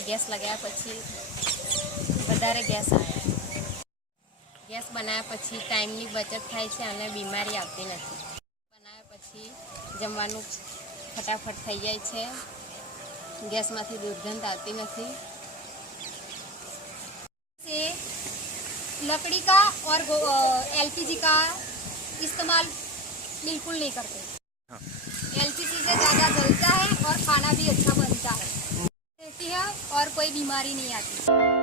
आ gas लगाया पछी वधारे गैस आया। गैस बनाया पछी टाइमनी बचत थाय छे अने बीमारी आवती नथी। बनाया पछी जमवानुं फटाफट थई जाय छे, गैसमांथी दुर्गंध आवती नथी। से लकड़ी का और एलपीजी का इस्तेमाल बिल्कुल नहीं करते। एलपीजी से ज़्यादा जलता है और खाना भी अच्छा बनता है, रहती है और कोई बीमारी नहीं आती।